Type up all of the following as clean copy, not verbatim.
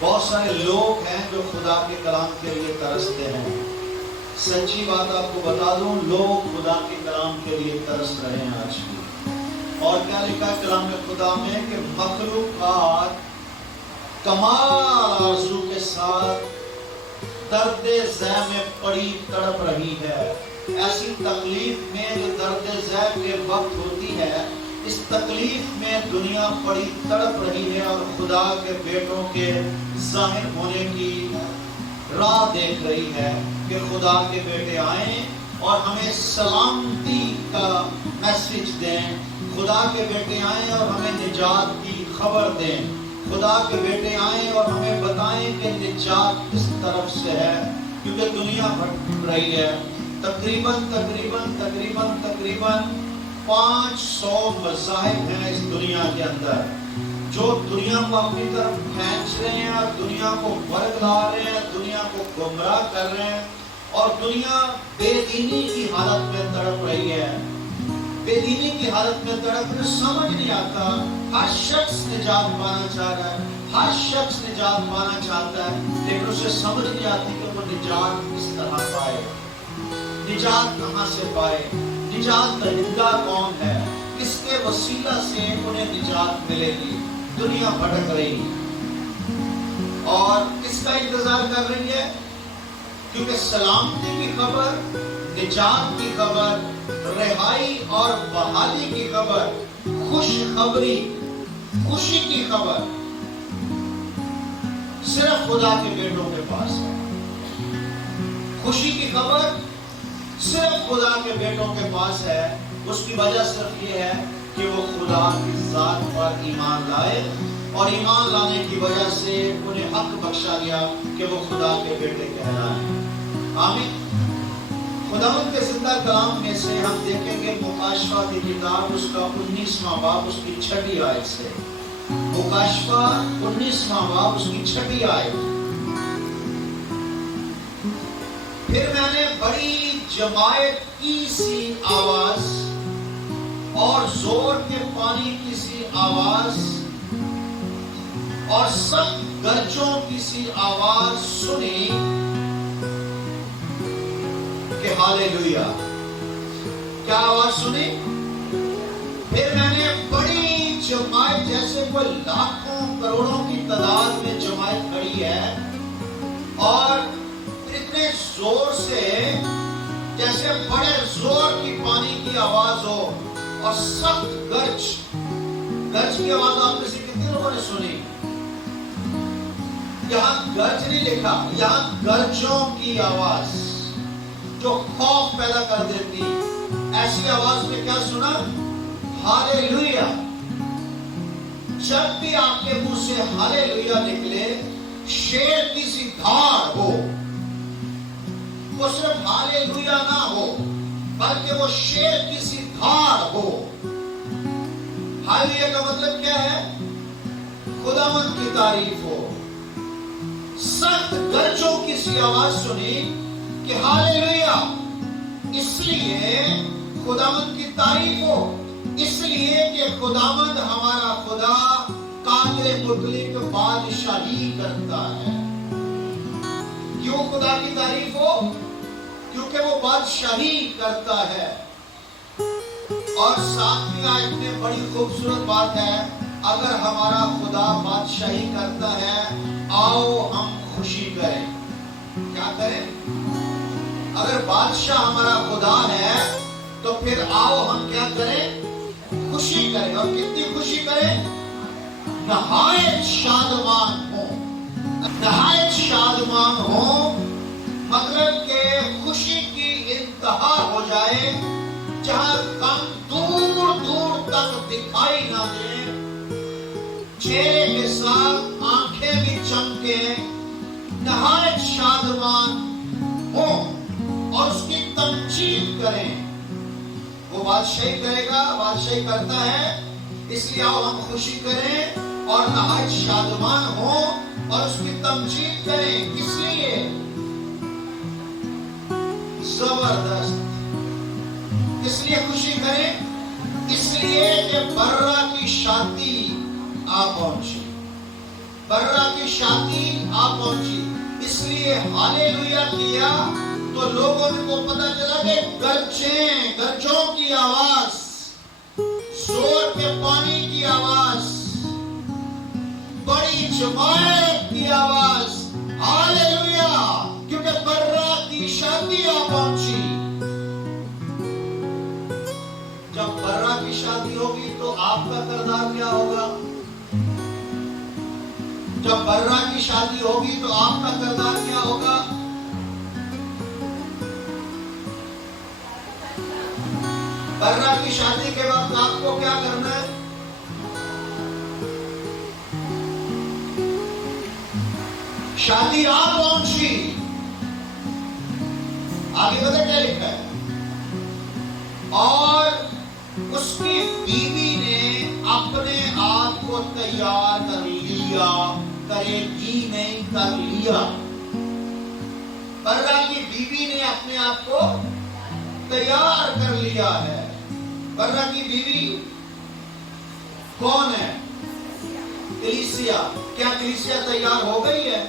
بہت سارے لوگ ہیں جو خدا کے کلام کے لیے ترستے ہیں. سچی بات آپ کو بتا دوں، لوگ خدا کے کلام کے لیے ترس رہے ہیں آج بھی. اور کیا لکھا ہے کلام خدا میں کہ مخلوقات کمال آرزو کے ساتھ درد ذہ میں پڑی تڑپ رہی ہے. ایسی تکلیف میں جو درد ذہ کے وقت ہوتی ہے، اس تکلیف میں دنیا پڑی تڑپ رہی ہے اور خدا کے بیٹوں کے ظاہر ہونے کی راہ دیکھ رہی ہے کہ خدا کے بیٹے آئیں اور ہمیں سلامتی کا میسج دیں. خدا کے بیٹے آئیں اور ہمیں نجات کی خبر دیں. خدا کے بیٹے آئیں اور ہمیں بتائیں کہ نجات کس طرف سے ہے، کیونکہ دنیا بھٹک رہی ہے. تقریباً 500 مذاہب ہیں اس دنیا کے اندر جو دنیا کو اپنی طرف کھینچ رہے ہیں اور دنیا کو ورگلا رہے ہیں، دنیا کو گمراہ کر رہے ہیں. اور دنیا بے دینی کی حالت میں تڑپ رہی ہے. بے دینی کی حالت میں تڑپ رہے، سمجھ نہیں آتا. ہر شخص نجات پانا چاہ رہا ہے، ہر شخص نجات پانا چاہتا ہے، لیکن اسے سمجھ نہیں آتی کہ وہ نجات کس طرح پائے، نجات کہاں سے پائے، نجات دہندہ کون ہے، کس کے وسیلہ سے انہیں نجات ملے گی. دنیا بھٹک رہی اور کس کا انتظار کر رہی ہے؟ کیونکہ سلامتی کی خبر، نجات کی خبر، رہائی اور بحالی کی خبر، خوشخبری، خوشی کی خبر صرف خدا کے بیٹوں کے پاس ہے. خوشی کی خبر صرف خدا کے بیٹوں کے پاس ہے. اس کی وجہ صرف یہ ہے کہ وہ خدا کی ذات پر ایمان لائے اور ایمان لانے کی وجہ سے انہیں حق بخشا گیا کہ وہ خدا کے بیٹے کہلائیں. آمین. خداوند کے زندہ کلام میں سے ہم دیکھیں گے مکاشفہ کی کتاب اس کا 19واں باب اس کی 6 آیت سے. مکاشفہ 19واں باب اس کی 6 آیت. پھر میں نے بڑی جماعت کی سی آواز اور زور کے پانی کی سی آواز اور سخت گرجوں کی سی آواز سنی کہ ہالےلویا. کیا آواز سنی؟ پھر میں نے بڑی جماعت، جیسے کوئی لاکھوں کروڑوں کی تعداد میں جماعت کھڑی ہے اور اتنے زور سے جیسے بڑے زور کی پانی کی آواز ہو اور سخت گرج کی آواز. آپ میں سے کتنے لوگوں نے سنی؟ یہاں گرج نہیں لکھا، یہاں گرجوں کی آواز جو خوف پیدا کر دیتی. ایسی آواز میں کیا سنا؟ ہالےلویا. جب بھی آپ کے منہ سے ہالےلویا نکلے، شیر کی سی دھاڑ ہو. وہ صرف ہالےلویا نہ ہو بلکہ وہ شیر کی سی دھاڑ ہو. ہالےلویا کا مطلب کیا ہے؟ خداوند کی تعریف ہو. سخت گرجوں کی سی آواز سنی کہ ہالےلویا، اس لیے خداوند کی تعریف ہو، اس لیے کہ خداوند ہمارا خدا قادر مطلق بادشاہی کرتا ہے. کیوں خدا کی تعریف ہو؟ کیونکہ وہ بادشاہی کرتا ہے. اور 7ویں آیت میں بڑی خوبصورت بات ہے، اگر ہمارا خدا بادشاہی کرتا ہے آؤ ہم خوشی کریں. کیا کریں؟ اگر بادشاہ ہمارا خدا ہے تو پھر آؤ ہم کیا کریں؟ خوشی کریں. اور کتنی خوشی کریں؟ نہایت شادمان ہوں. نہایت شادمان ہوں مطلب کہ خوشی کی انتہا ہو جائے، جہاں غم دور دور تک دکھائی نہ دے، چہرے کے ساتھ آنکھیں بھی چمکے، نہایت شادمان ہوں اور اس کی تمجید کریں. وہ بادشاہی کرے گا، بادشاہی کرتا ہے، اس لیے آؤ ہم خوشی کریں اور نہایت شادمان ہوں اور اس کی تمجید کریں. کس لیے؟ زبردست. اس لیے خوشی کریں، اس لیے کہ برہ کی شادی آ پہنچی. برا کی شادی آ پہنچی، اس لیے ہالےلویا کیا تو لوگوں کو پتا چلا کہ گرجوں کی آواز، زور کے پانی کی آواز، بڑی جماعت کی آواز، ہالےلویا، کیونکہ برا کی شادی آ پہنچی۔ جب برا کی شادی ہوگی تو آپ کا کردار کیا ہوگا؟ جب برا کی شادی ہوگی تو آپ کا کردار کیا ہوگا؟ برا کی شادی کے وقت آپ کو کیا کرنا ہے؟ شادی آ پہنچی، آگے پتہ کیا لکھا ہے؟ اور اس کی بیوی نے اپنے آپ کو تیار کر لیا، کرے گی نہیں، کر لیا۔ برا کی بیوی نے اپنے آپ کو تیار کر لیا ہے۔ برا کی بیوی کون ہے؟ کلیسیا۔ کیا کلیسیا تیار ہو گئی ہے؟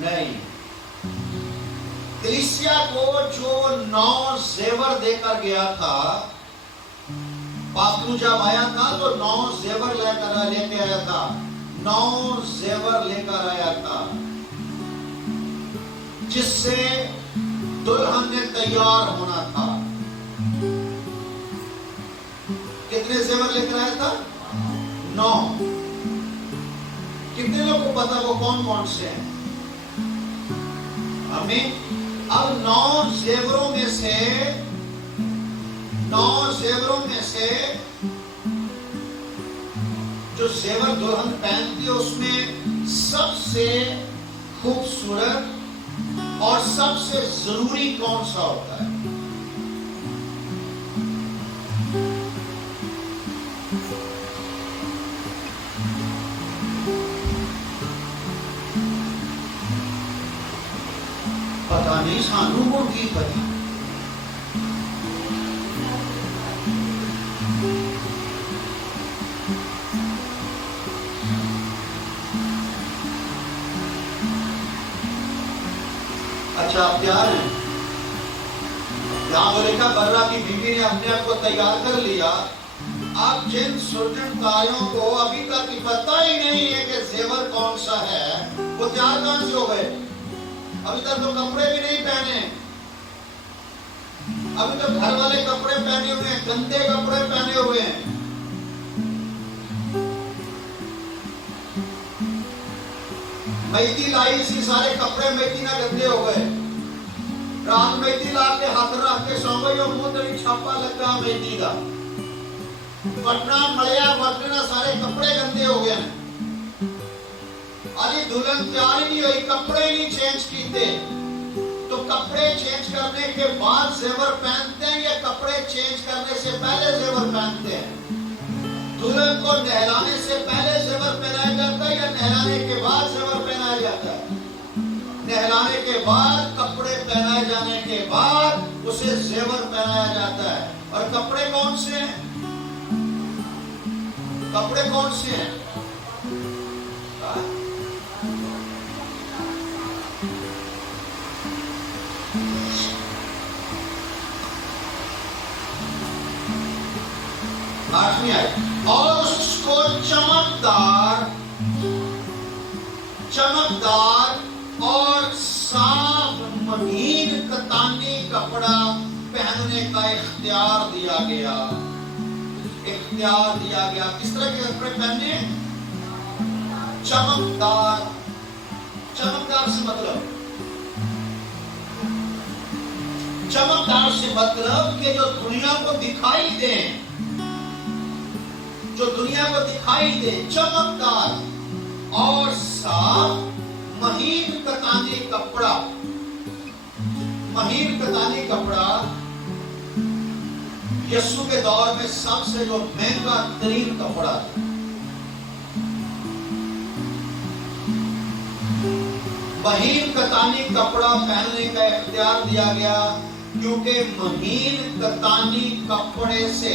نہیں۔ کلیسیا کو جو 9 زیور دے کر گیا تھا، پاسٹر جب آیا تھا تو 9 زیور لے کے آیا تھا، 9 زیور لے کر آیا تھا، جس سے دلہن نے تیار ہونا تھا۔ کتنے زیور لے کر آیا تھا؟ 9۔ کتنے لوگوں کو پتا وہ کون کون سے ہیں؟ ہمیں اب 9 زیوروں میں سے جو زیور دلہن پہنتی ہے اس میں سب سے خوبصورت اور سب سے ضروری کون سا ہوتا ہے؟ پتا نہیں، سانوں کو کی پتا۔ اچھا، آپ تیار ہیں؟ یہاں وہ لکھا برا کی بیوی نے اپنے آپ کو تیار کر لیا۔ آپ جن سرجن کاریوں کو ابھی تک پتہ ہی نہیں ہے کہ زیور کون سا ہے، وہ تیار کہاں سے ہو گئے؟ ابھی تک تو کپڑے بھی نہیں پہنے، ابھی تک گھر والے کپڑے پہنے ہوئے ہیں، گندے کپڑے پہنے ہوئے ہیں۔ مہندی لائی سی، سارے کپڑے مہندی نہ گندے ہو گئے۔ رات مہندی لا کے ہاتھ رکھ کے سو گئی اور منہ تری چھاپا لگا مہندی کا، پٹنا ملیا بٹنا، سارے کپڑے گندے ہو گئے ہیں۔ ابھی دلہن تیار ہی نہیں ہوئی، کپڑے نہیں چینج کیتے، تو کپڑے چینج کرنے کے بعد زیور پہنتے ہیں یا کپڑے چینج کرنے سے پہلے زیور پہنتے ہیں؟ دلہن کو نہلانے سے پہلے زیور پہنایا جاتا ہے یا نہلانے کے بعد زیور پہنایا جاتا ہے؟ نہلانے کے بعد، کپڑے پہنائے جانے کے بعد اسے زیور پہنایا جاتا ہے۔ اور کپڑے کون سے ہیں؟ کپڑے کون سے ہیں؟ اور اس کو چمکدار اور صاف مہین کتانی کپڑا پہننے کا اختیار دیا گیا۔ کس طرح کے کپڑے پہننے؟ چمکدار سے مطلب کہ جو دنیا کو دکھائی دے، چمکدار اور صاف مہین کتانی کپڑا یسوع کے دور میں سب سے جو مہنگا ترین کپڑا تھا۔ مہین کتانی کپڑا پہننے کا اختیار دیا گیا، کیونکہ مہین کتانی کپڑے سے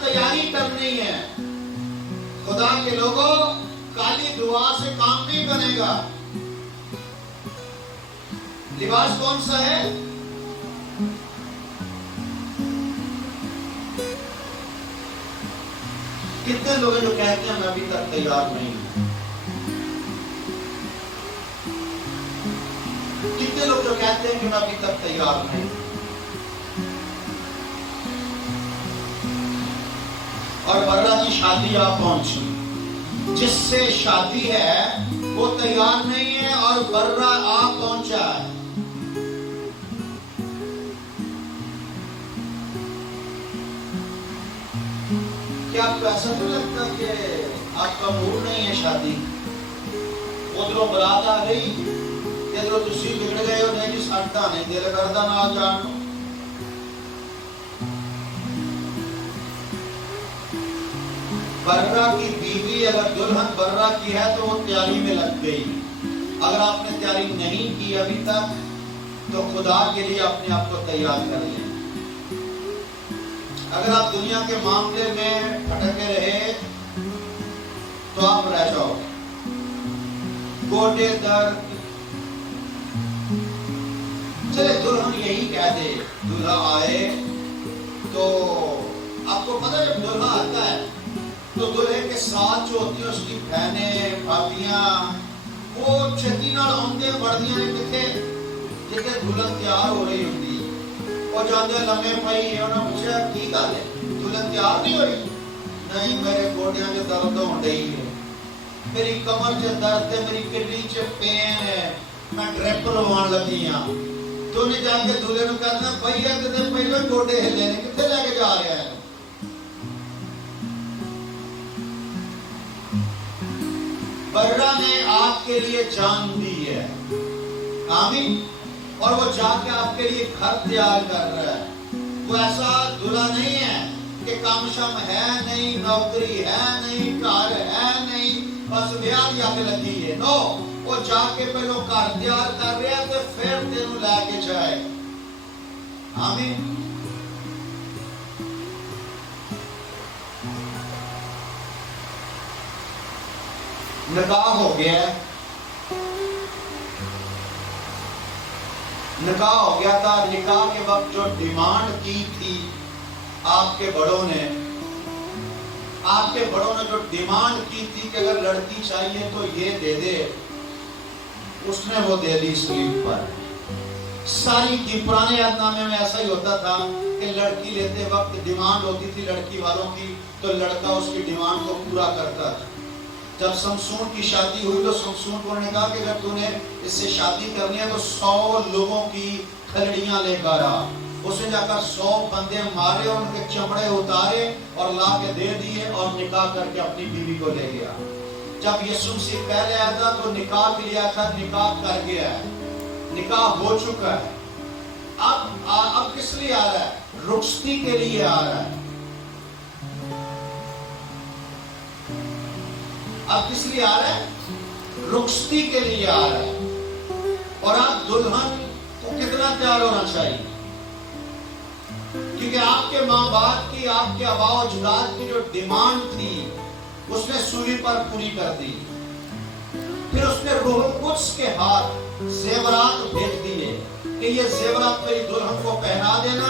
تیاری کرنی ہے. خدا کے لوگوں کالی دعا سے کام نہیں بنے گا. لباس کون سا ہے؟ کتنے لوگ جو کہتے ہیں میں ابھی تک تیار نہیں ہوں؟ کتنے لوگ جو کہتے ہیں کہ میں ابھی تک تیار نہیں ہوں؟ اور برا کی شادی آپ پہنچی، جس سے شادی ہے وہ تیار نہیں ہے اور برا آپ پہنچا ہے. کیا آپ کو ایسا تو لگتا کہ آپ کا موڈ نہیں ہے شادی؟ ادھروں برات آ گئی، ادھروں تسی بگڑ گئے ہو، نہیں جی سڑتا نہیں دل کردا نہ جان. برا کی بیوی اگر دلہن برا کی ہے تو وہ تیاری میں لگ گئی. اگر آپ نے تیاری نہیں کی ابھی تک تو خدا کے لیے اپنے آپ کو تیار کر لیں. اگر آپ دنیا کے معاملے میں بھٹکے رہے تو آپ رہ جاؤ. گوڈے درد. چلے دلہن یہی کہہ دے، دلہا آئے تو آپ کو پتہ جب دلہا آتا ہے تو دلہے کے ساتھ جو ہوتی ہیں اس کی بہنیں بھابیاں وہ چھتی نال آندے بڑھدیاں نے کتنے جتنے دلہن تیار ہو رہی ہوتی وہ جاندے لمحے پائی. انہوں نے پوچھا کی گل ہے دلہن تیار نہیں ہوئی؟ نہیں میرے گوڈیاں میں درد ہو رہی ہے، میری کمر سے درد ہے، میری کڈنی سے پین ہے، میں ڈرپ لوان لگی ہاں. تو انہیں جا کے دلہے نے کہنا بھائی ہے کتنے پہلے گوڈے ہلے نے کتنے لے کے جا رہے ہیں. برا نے آپ کے لیے جان دی ہے. آمین. اور وہ جا کے آپ کے لیے گھر تیار کر رہا ہے. وہ ایسا دلہا نہیں ہے کہ کام شام ہے نہیں، نوکری ہے نہیں، گھر ہے نہیں، بس بیاہ بھی آ کے لگی ہے. نو، وہ جا کے پہلو گھر تیار کر رہا ہے تو پھر تینوں لے کے جائے. آمین. نکاح ہو گیا ہے، نکاح ہو گیا تھا. نکاح کے وقت جو ڈیمانڈ کی تھی آپ کے بڑوں نے جو ڈیمانڈ کی تھی کہ اگر لڑکی چاہیے تو یہ دے دے، اس نے وہ دے دی سلیپ پر. ساری کی پرانے عہد نامے میں ایسا ہی ہوتا تھا کہ لڑکی لیتے وقت ڈیمانڈ ہوتی تھی لڑکی والوں کی تو لڑکا اس کی ڈیمانڈ کو پورا کرتا تھا. جب سمسون کی شادی ہوئی تو سمسون کو نے کہا کہ اگر تو نے اس سے شادی کرنی ہے تو 100 لوگوں کی کھلڑیاں لے کر آ. اس نے جا کر 100 بندے مارے اور ان کے چمڑے اتارے اور لا کے دے دیے اور نکاح کر کے اپنی بیوی کو لے گیا. جب یسوع مسیح پہلے آیا تھا تو نکاح کے لیے تھا، نکاح کر گیا ہے، نکاح ہو چکا ہے. اب کس لیے آ رہا ہے؟ رخصتی کے لیے آ رہا ہے. اب کس لیے آ رہا ہے؟ رخصتی کے لیے آ رہا ہے. اور آپ دلہن کو کتنا تیار ہونا چاہیے؟ کیونکہ آپ کے ماں باپ کی، آپ کے آباء و اجداد کی جو ڈیمانڈ تھی اس نے سولی پر پوری کر دی. پھر اس نے روح القدس کے ہاتھ زیورات بھیج دیے کہ یہ زیورات میری دلہن کو پہنا دینا،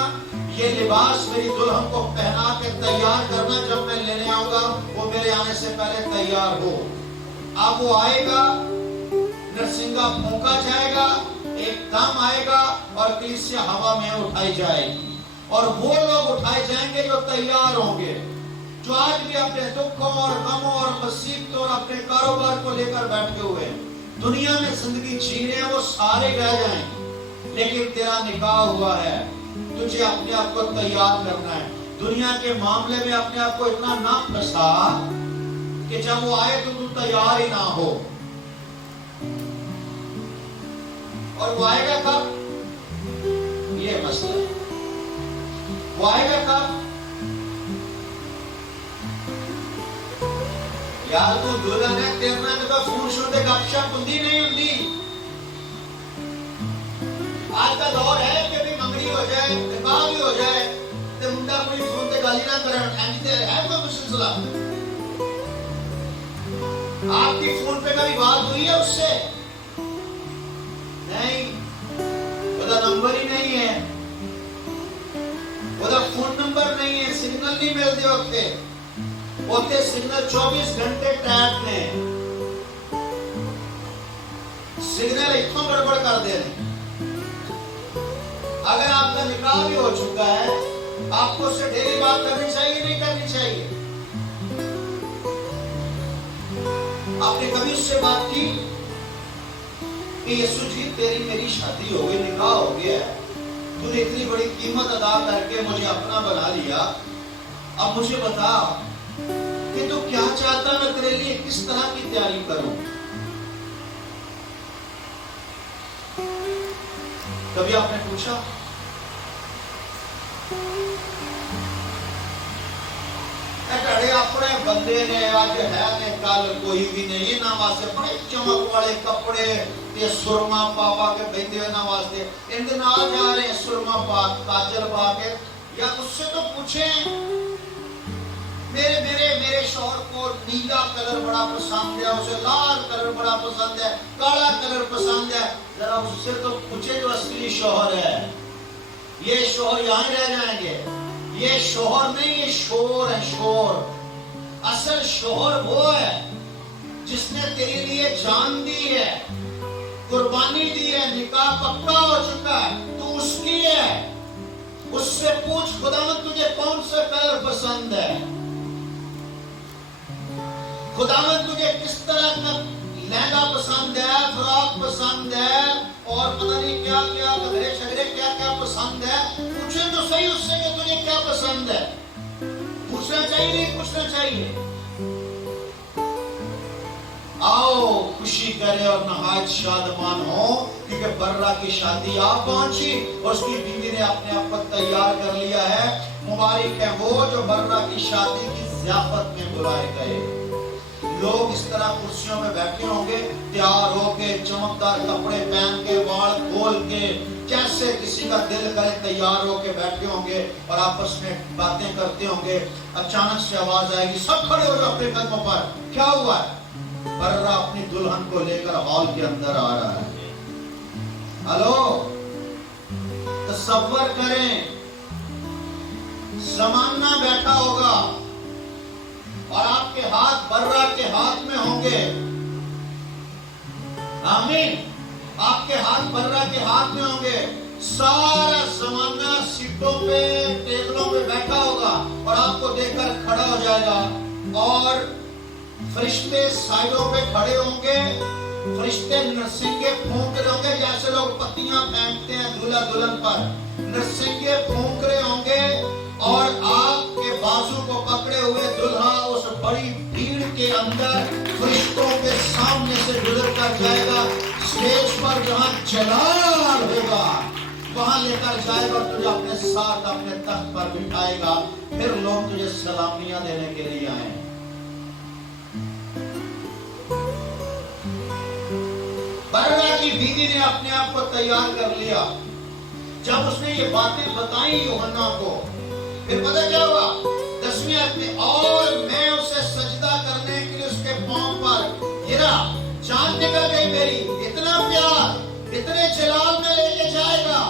یہ لباس میری دلہن کو پہنا کے تیار کرنا، جب میں لینے آؤں گا وہ میرے آنے سے پہلے تیار ہو. اب وہ آئے گا، نرسنگا پھونکا جائے گا، ایک دم آئے گا اور کلیسیا ہوا میں اٹھائی جائے گی. اور وہ لوگ اٹھائے جائیں گے جو تیار ہوں گے، جو آج بھی اپنے دکھوں اور غموں اور مصیبتوں اور اپنے کاروبار کو لے کر بیٹھے ہوئے دنیا میں زندگی جی رہے ہیں، وہ سارے رہ جائیں گے. لیکن تیرا نکاح ہوا ہے، تجھے اپنے آپ کو تیار کرنا ہے. دنیا کے معاملے میں اپنے آپ کو اتنا نہ پھنسا کہ جب وہ آئے تو تیار ہی نہ ہو. اور وہ آئے گا کب؟ یہ مسئلہ ہے. وہ آئے گا کب؟ یار تو دلہن ہے، تیرنا میں تو فون شروع گپ شپ ہندی نہیں ہندی. آج کا دور ہے کہ بھی منگنی ہو جائے، نکاح بھی ہو جائے تو منڈا کوئی فون تے گالی نہ گلا کرن ہے کوئی سلسلہ؟ آپ کی فون پہ کبھی بات ہوئی ہے اس سے؟ نہیں، وہ نمبر ہی نہیں ہے، وہ فون نمبر نہیں ہے، سگنل نہیں ملتے ہوتے سگنل 24 گھنٹے ٹیپ میں سگنل اتنا گڑبڑ کر دے رہے ہیں۔ اگر آپ کا نکاح بھی ہو چکا ہے، آپ کو اس سے ڈیلی بات کرنی چاہیے نہیں کرنی چاہیے؟ آپ نے کبھی اس سے بات کی کہ یسوع جی تیری میری شادی ہو گئی، نکاح ہو گیا ہے، تو نے اتنی بڑی قیمت ادا کر کے مجھے اپنا بنا لیا، اب مجھے بتا کہ تو کیا چاہتا میں تیرے لیے کس طرح کی تیاری کروں؟ کبھی آپ نے پوچھا؟ اپنے بندے نے آج ہے نے کل کوئی بھی نہیں نہ واسطے بڑے چمک والے کپڑے تے سرما پا کے بیٹھے ہوئے نہ واسطے ان دن آ جا رہے ہیں سرما پا کاجل پا کے، یا اس سے تو پوچھیں میرے شوہر کو نیلا کلر بڑا پسند ہے، اسے لال کلر بڑا پسند ہے، کالا کلر پسند ہے، ذرا اس سے تو پوچھے جو اصلی شوہر ہے۔ یہ شوہر یہاں رہ جائیں گے، یہ شوہر نہیں، یہ شور ہے، شور۔ اصل شوہر وہ ہے جس نے تیرے لیے جان دی ہے، قربانی دی ہے، نکاح پکا ہو چکا ہے، تو اس کی ہے۔ اس سے پوچھ خداوند تجھے کون سا کلر پسند ہے، خداوند تجھے کس طرح کا لہنگا پسند ہے، فراق پسند ہے، اور پتہ نہیں کیا کیا گھرے شگرے کیا کیا پسند ہے۔ پوچھیں تو صحیح اس سے کہ تجھے کیا پسند ہے، پوچھنا چاہیے نہیں پوچھنا چاہیے؟ آؤ خوشی کرے اور نہایت شادمان ہو، کیونکہ برہ کی شادی آ پہنچی اور اس کی بیوی نے اپنے آپ کو تیار کر لیا ہے۔ مبارک ہے وہ جو برہ کی شادی کی ضیافت میں بلائے گئے۔ لوگ اس طرح کرسیوں میں بیٹھے ہوں گے، تیار ہو کے، چمکدار کپڑے پہن کے، وال کھول کے، جیسے کسی کا دل کرے تیار ہو کے بیٹھے ہوں گے اور آپس میں باتیں کرتے ہوں گے۔ اچانک سے آواز آئے گی، سب کھڑے ہو جاؤ اپنے قدموں پر، کیا ہوا ہے؟ برہ اپنی دلہن کو لے کر ہال کے اندر آ رہا ہے۔ ہلو، تصور کریں زمانہ بیٹھا ہوگا اور آپ کے ہاتھ برہ کے ہاتھ میں ہوں گے۔ آمین، آپ کے ہاتھ برہ کے ہاتھ میں ہوں گے، سارا زمانہ سیٹوں پہ ٹیبلوں پہ بیٹھا ہوگا اور آپ کو دیکھ کر کھڑا ہو جائے گا، اور فرشتے سائڈوں پہ کھڑے ہوں گے، فرشتے نرسنگے پھونک رہے ہوں گے، جیسے لوگ پتیاں پھینکتے ہیں دلہا دلہن پر، نرسنگے پھونک رہے ہوں گے، اور آپ کے بازو کو پکڑے ہوئے دلہا اس بڑی بھیڑ کے اندر فرشتوں کے سامنے سے گزر کر جائے گا، اسٹیج پر جہاں جلال ہوگا وہاں لے کر جائے گا، تجھے اپنے ساتھ اپنے تخت پر بٹھائے گا، پھر لوگ تجھے سلامیاں دینے کے لیے آئیں۔ برہ کی بیوی نے اپنے آپ کو تیار کر لیا۔ جب اس نے یہ باتیں بتائیں یوحنا کو، پھر پتہ کیا ہوا؟ 10ویں آیت میں، اور میں اسے سجدہ کرنے کے لیے اس کے پاؤں پر گرا، جان نکل گئی میری، اتنا پیار، اتنے جلال میں لے کے جائے گا،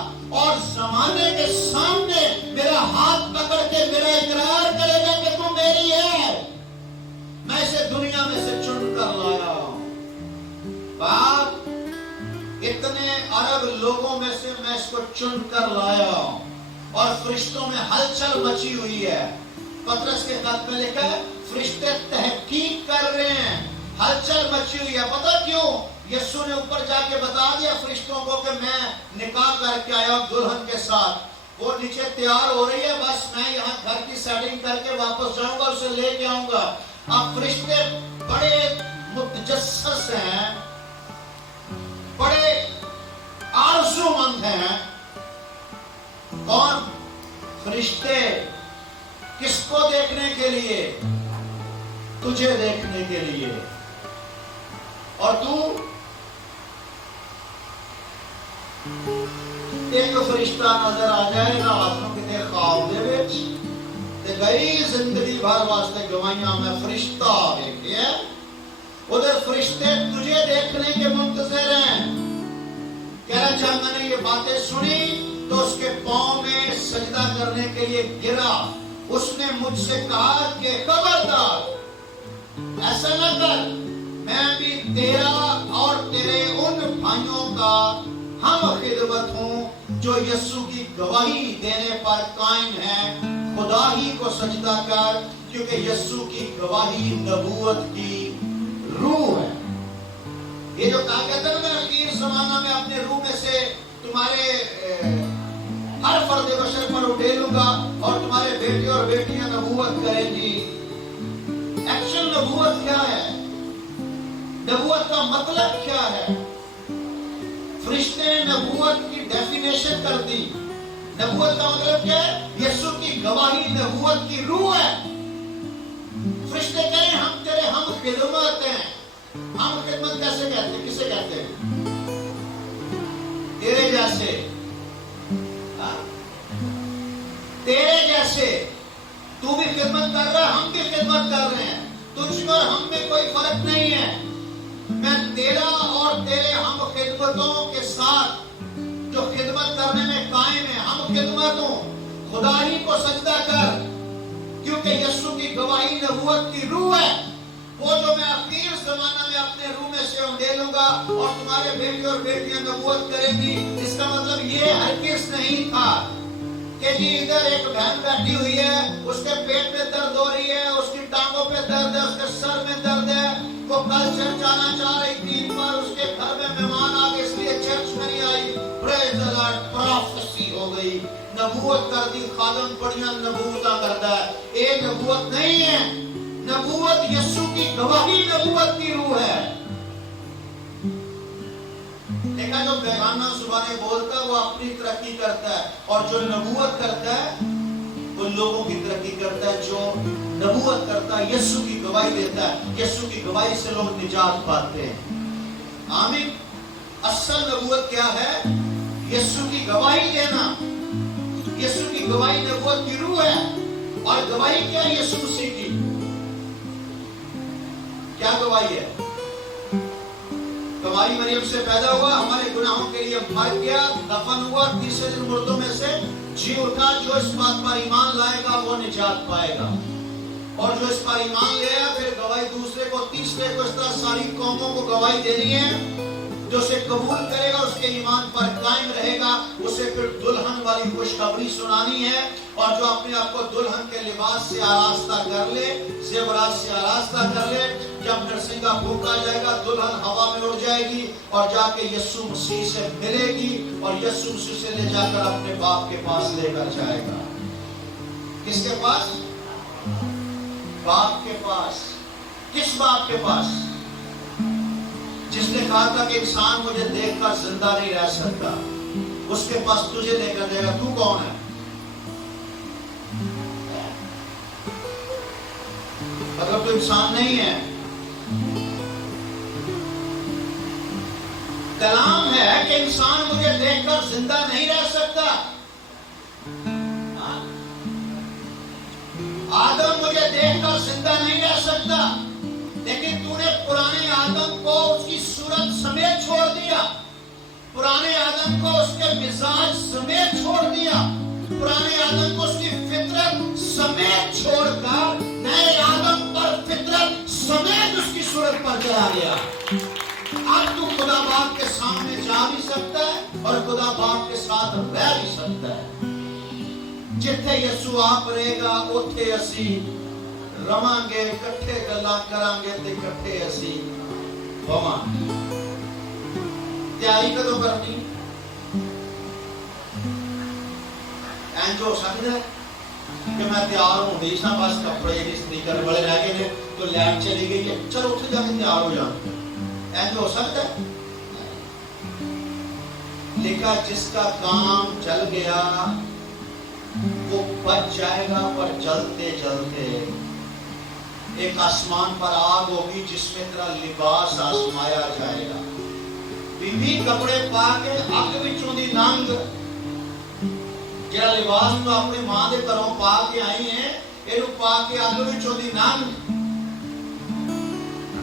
اور زمانے کے سامنے میرا ہاتھ پکڑ کے میرا اقرار کرے گا کہ تو میری ہے، میں اسے دنیا میں سے چن کر لایا ہوں۔ بات اتنے عرب لوگوں میں سے میں اس کو چن کر لایا ہوں، اور فرشتوں میں ہلچل مچی ہوئی ہے۔ پطرس کے خط میں لکھا ہے فرشتے تحقیق کر رہے ہیں، ہلچل مچی ہوئی ہے۔ پتہ کیوں؟ یسوع نے اوپر جا کے بتا دیا فرشتوں کو کہ میں نکاح کر کے آیا ہوں دلہن کے ساتھ، وہ نیچے تیار ہو رہی ہے، بس میں یہاں گھر کی سیٹنگ کر کے واپس جاؤں گا، اسے لے کے آؤں گا۔ اب فرشتے بڑے متجسس ہیں، بڑے آرزو مند ہیں۔ کون؟ فرشتے، کس کو دیکھنے کے لیے؟ تجھے دیکھنے کے لیے۔ اور تو ایک فرشتہ نظر آ جائے گا آسمان کے خواب دے وچ، تے گئی زندگی بھر واسطے گواہیاں میں فرشتہ دیکھے، ادھر فرشتے تجھے دیکھنے کے منتظر ہیں۔ کہہ رہا جب میں نے یہ باتیں سنی تو اس کے پاؤں میں سجدہ کرنے کے لیے گرا۔ اس نے مجھ سے کہا کہ خبردار ایسا نہ کر، میں بھی تیرا اور تیرے ان بھائیوں کا ہم خدمت ہوں جو یسوع کی گواہی دینے پر قائم ہیں۔ خدا ہی کو سجدہ کر، کیونکہ یسوع کی گواہی نبوت کی روح ہے۔ یہ جو کہا کہتا ہے میں اخیر زمانہ میں اپنے روح میں سے تمہارے ہر فرد بشر پر اٹھیلوں گا اور تمہارے بیٹے اور بیٹیاں نبوت کریں گی۔ ایکچوئل نبوت کیا ہے؟ نبوت کا مطلب کیا ہے؟ فرشتے نے نبوت کی ڈیفینیشن کر دی۔ نبوت کا مطلب کیا ہے؟ یسوع کی گواہی نبوت کی روح ہے۔ فرشتے کہیں ہم تیرے ہم خدمت ہیں۔ ہم خدمت کیسے کہتے ہیں؟ کسے کہتے ہیں؟ تیرے جیسے، تیرے جیسے تو بھی خدمت کر رہا ہے، ہم بھی خدمت کر رہے ہیں، تجھ میں اور ہم میں کوئی فرق نہیں ہے۔ میں تیرا اور تیرے ہم خدمتوں کے ساتھ جو خدمت کرنے میں قائم ہے، ہم خدمت ہوں۔ خدا ہی کو سجدہ کر، کیونکہ یسوع کی گواہی نبوت کی روح ہے۔ وہ جو میں اخیر زمانہ میں اپنے روح میں سے اندھیلوں گا اور تمہارے بیٹے اور بیٹیاں نبوت کریں گی، اس کا مطلب یہ ہرگز نہیں تھا کہ جی ادھر ایک بہن بیٹھی ہوئی ہے، اس کے پیٹ میں درد ہو رہی ہے، اس کی ٹانگوں پہ درد ہے، اس کے سر میں درد ہے، وہ کل چرچ آنا چاہ رہی تھی پر اس کے گھر میں مہمان آ گئے اس لیے چرچ میں نہیں آئی۔ پریز دی لارڈ، پروفیسی ہو گئی، نبوت کر دی، خادم بڑیاں نبوتاں کرتا ہے۔ یہ نبوت نہیں ہے۔ نبوت یسوع کی گواہی نبوت کی روح ہے۔ لیکن جو بیگانہ زبانیں بولتا ہے وہ اپنی ترقی کرتا ہے، اور جو نبوت کرتا ہے وہ لوگوں کی ترقی کرتا ہے۔ جو نبوت کرتا ہے یسوع کی گواہی دیتا ہے، یسوع کی گواہی سے لوگ نجات پاتے ہیں۔ آمین۔ اصل نبوت کیا ہے؟ یسوع کی گواہی دینا۔ یسوع کی گواہی نبوت کی روح ہے۔ اور گواہی کیا ہے؟ یسوع مسیح کی کیا گواہی ہے؟ ہماری مریم سے پیدا ہوا، ہمارے گناہوں کے لیے مر گیا، دفن ہوا، تیسرے دن مردوں میں سے جی اٹھا۔ جو اس بات پر ایمان لائے گا وہ نجات پائے گا، اور جو اس پر ایمان لے آیا پھر گواہی دوسرے کو، تیسرے کو، اس طرح ساری قوموں کو گواہی دینی ہے۔ جو اسے قبول کرے گا، اس کے ایمان پر قائم رہے گا، اسے پھر دلہن والی خوشخبری سنانی ہے۔ اور جو اپنے آپ کو دلہن کے لباس سے آراستہ کر لے، زیورات سے آراستہ کر لے، جب نرسنگا پھونکا جائے گا دلہن ہوا میں اڑ جائے گی اور جا کے یسوع مسیح سے ملے گی، اور یسوع مسیح سے لے جا کر اپنے باپ کے پاس لے کر جائے گا۔ کس کے پاس؟ باپ کے پاس۔ کس باپ کے پاس؟ جس نے کہا تھا کہ انسان مجھے دیکھ کر زندہ نہیں رہ سکتا، اس کے پاس تجھے لے کر جائے گا۔ تو کون ہے؟ مطلب تو انسان نہیں ہے۔ کلام ہے کہ انسان مجھے دیکھ کر زندہ نہیں رہ سکتا۔ آدم مجھے دیکھ کر زندہ نہیں رہ سکتا، لیکن تو نے پرانے آدم کو اس کی صورت سمیت چھوڑ دیا، پرانے آدم کو اس کے مزاج سمیت چھوڑ دیا، پرانے آدم کو اس کی فطرت سمیت چھوڑ کر نئے آدم پر فطرت سمیت اس کی صورت پر چلا گیا۔ اب تو خدا باپ کے سامنے جا بھی سکتا ہے اور خدا باپ کے ساتھ رہ بھی سکتا ہے۔ جتھے یسوع آپ رہے گا اوتھے اسی رواں گے، کٹھے گلاں کران گے تے کٹھے اسی ہوواں گے۔ تیاری کدوں کرنی؟ اینج ہو سکتا ہے کہ میں تیار ہوں گئی سا، بس کپڑے استری کرنے والے رہ گئے تو لیٹ چلی گئی ہے، چلو اتنے جا کے تیار ہو جاؤں۔ اینج ہو سکتا ہے؟ لکھا جس کا کام چل گیا وہ بچ جائے گا، پر جلتے جلتے ایک آسمان پر آگ ہوگی جس میں تیرا لباس آزمایا جائے گا۔ بیوی کپڑے پا کے اگ وچوں دی ننگ جڑا لباس تو اپنے ماں دے گھروں پا کے آئی ہیں، ਇਹਨੂੰ ਪਾ ਕੇ ਆਲੂ ਵਿੱਚੋਂ ਦੀ ਨੰਗ।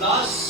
10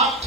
8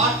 8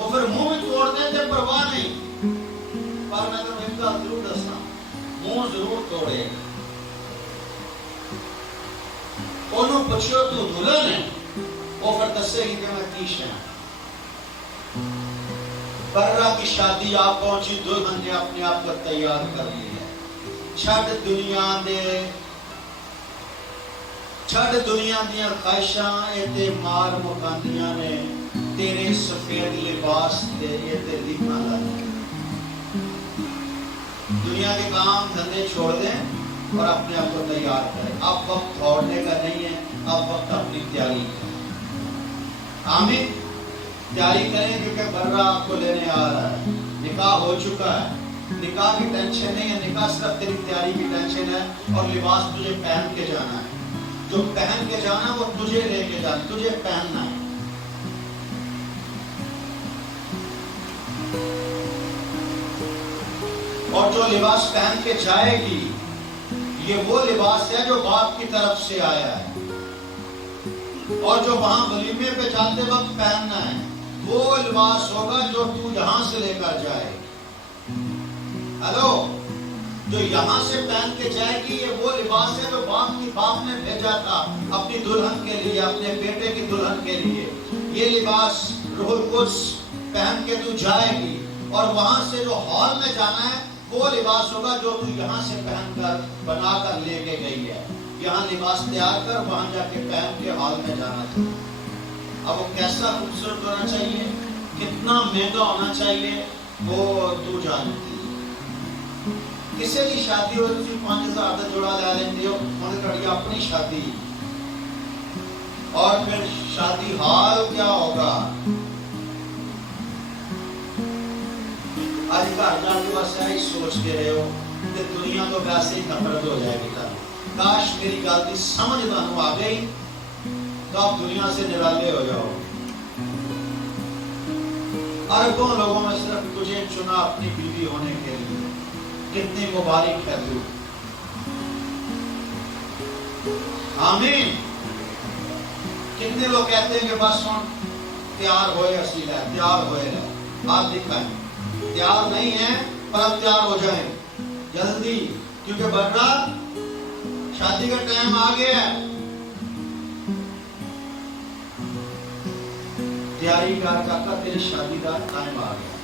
وہ پھر منہ بھی توڑ دیں تے پرواہ نہیں، پر میں تمہیں ایک گل ضرور دسنا، منہ ضرور توڑے گا۔ انہوں پوچھو تو دلہن ہے، وہ پھر دسے گی کہ میں کیش ہے۔ برا کی شادی آپ پہنچی، دلہن نے اپنے آپ کو تیار کر لی ہے۔ چھڑ دنیا دیا خواہشاں اے مار مکاندیاں نے، تیرے سفید لباس تے اے لکھنا لگا۔ دنیا کے کام دھندے چھوڑ دیں اور اپنے آپ کو تیار کریں۔ اب وقت دوڑنے کا نہیں ہے، اب وقت اپنی تیاری کریں۔ آمین، تیاری کریں کیونکہ برا آپ کو لینے آ رہا ہے۔ نکاح ہو چکا ہے، نکاح کی ٹینشن نہیں ہے، نکاح صرف تیری تیاری کی ٹینشن ہے، اور لباس تجھے پہن کے جانا ہے۔ جو پہن کے جانا وہ تجھے لے کے جانا، تجھے پہننا ہے۔ اور جو لباس پہن کے جائے گی، یہ وہ لباس ہے جو باپ کی طرف سے آیا ہے، اور جو وہاں ولیمے پہ جاتے وقت پہننا ہے وہ لباس ہوگا جو تو یہاں سے لے کر جائے گی۔ ہلو، جو یہاں سے پہن کے جائے گی یہ وہ لباس ہے جو باپ نے بھیجا تھا اپنی دلہن کے لیے، اپنے بیٹے کی دلہن کے لیے۔ یہ لباس روح القدس پہن کے تو جائے گی، اور وہاں سے جو ہال میں جانا ہے وہ لباس ہوگا جو تو یہاں سے پہن کر بنا کر لے کے گئی ہے۔ یہاں لباس تیار کر، وہاں جا کے پہن کے ہال میں جانا چاہیے۔ اب وہ کیسا خوبصورت ہونا چاہیے، کتنا مہنگا ہونا چاہیے، وہ تو جانتی ہے۔ کسی کی شادی ہو تو 5,000 کا جوڑا لے لیندے ہو، انہیں کڑی اپنی شادی، اور پھر شادی حال کیا ہوگا؟ آج گھر جا کے بس یہی سوچ کے رہے ہو کہ دنیا تو ویسے ہی نفرت ہو جائے گی۔ کاش میری غلطی سمجھ تانوں آ گئی تو آپ دنیا سے نرالے ہو جاؤ۔ اربوں لوگوں میں صرف تجھے چنا اپنی بیوی ہونے کے لیے، کتنی مبارک ہے تو۔ آمین۔ کتنے لوگ کہتے ہیں کہ بس ہم تیار ہوئے اسی ہے، تیار ہوئے ہے، آپ دکھائیں تیار نہیں ہے، پر اب تیار ہو جائیں جلدی، کیونکہ برا شادی کا ٹائم آ گیا ہے۔ تیاری کر، تیری شادی کا ٹائم آ گیا۔